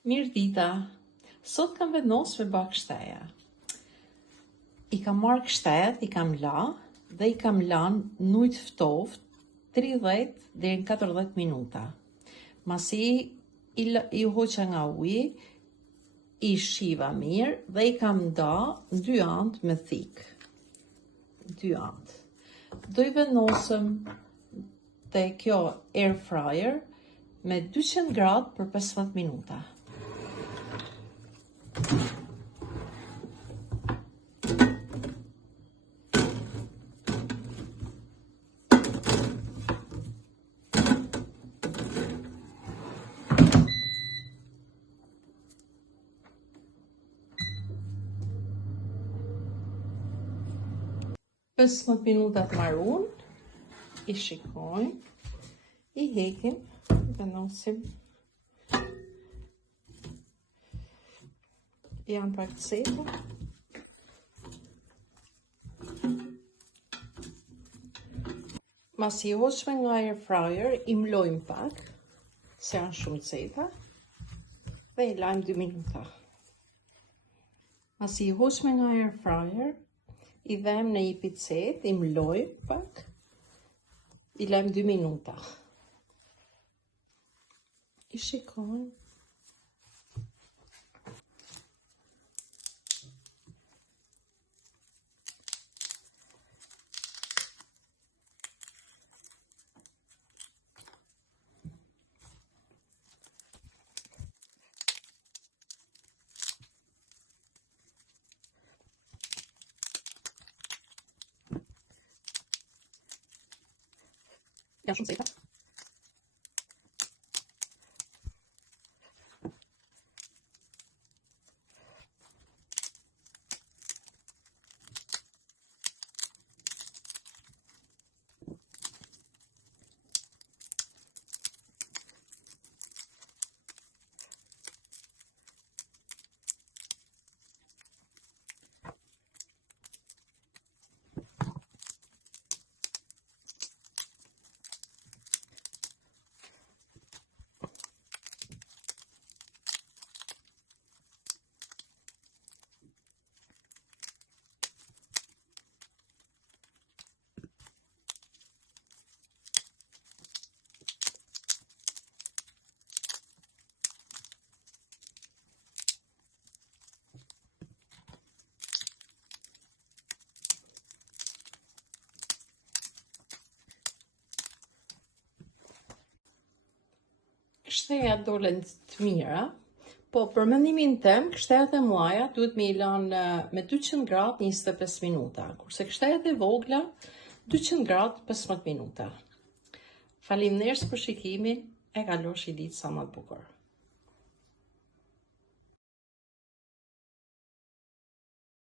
Mirë dita, sot kam vendosur me bë kështeja. I kam marrë kështet, i kam la dhe i kam lanë në ujë të ftoftë 30 deri në 40 minuta. Masi i hoqa nga uji, i shiva mirë dhe i kam nda në 2 anë me thikë. 2 anë. Do i vendosëm te kjo air fryer me 200 gradë për 15 minuta. Për 15 minuta të marun, i shikojmë, i hekim, i vendosim. Janë pak të seta. Masi i hoqme nga air fryer, i mlojmë pak, se janë shumë të seta, dhe i lajmë 2 minuta. Masi i hoqme nga air fryer, i dhem në një picet, i mlojmë pak, i lajmë 2 minuta. I shikojmë. Janë shumë seta. Kështeja dolen të mira, po për mendimin tem, kështejat e mlaja duhet me i lanë me 200 gradë 25 minuta, kurse kështejat e vogla 200 gradë 15 minuta. Faleminderit për shikimin, e kalosh i ditë sa më të bukur.